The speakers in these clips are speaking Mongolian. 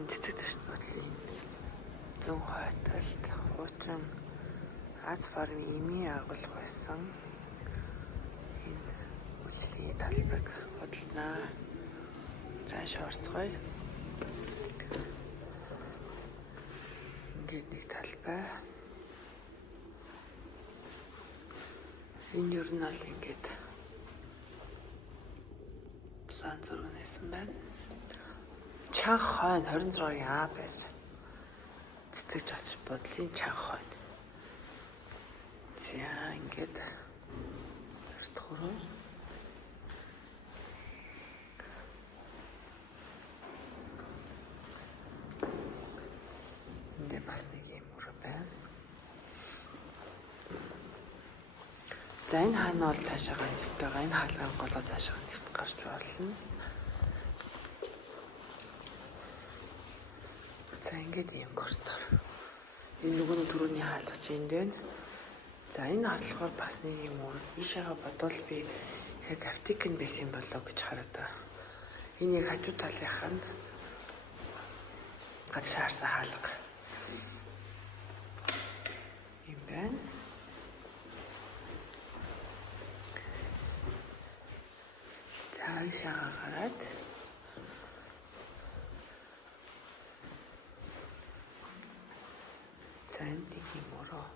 энэ цэцэг төвшин бодлын зүүн хойдолд хуучин аз фармын эмийн агуулга байсан энэ үйлчлэгийн талбайг бодлоноо. Цааш орцгоё. Ингээд нэг талбай. Энэ ер нь бол ингээд Бусан зураг нэсэн байна. Чанх хойно 26 А байна. Цэцэг зоч бодлын чанх хойно. За ингээд өртгөрөө. Энд бас нэг юм өрөө байна. За энэ хаана бол цаашаа нэвт байгаа. Энэ хаалгын голоо цаашаа нэвт гарч болно. За ингээд юм коридор. Энэ нөгөө түрүүний хаалгач энд байна. За энэ хаалгаар бас нэг юм уу. Ийшээгээ бодвол би яг аптек нь байсан болоо гэж хараад байна. Энэ яг хажуу талынх нь газар харсан хаалга. Юм байна. За ийшээгээ гараад нэг юм өрөө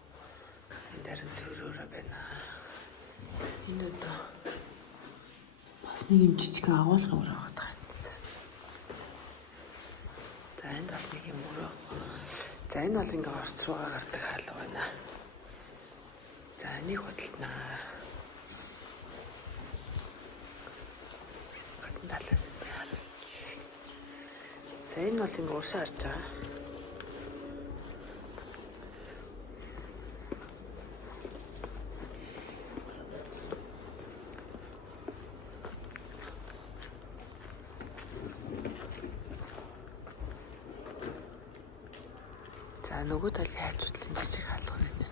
энэ дарын төрөөрөө байна. Энэ одоо бас нэг юм жижиг агуулга өрөө байгаа юм. За энэ бас нэг юм өрөө. За энэ бол ингээ орц руугаа гардаг хаалга байна. За нэг худалнаа. Гадна талаас нь харуулж. За энэ бол ингээ урсаа харж байгаа. За нөгөө талын хайцуудлын жижиг хаалга байна.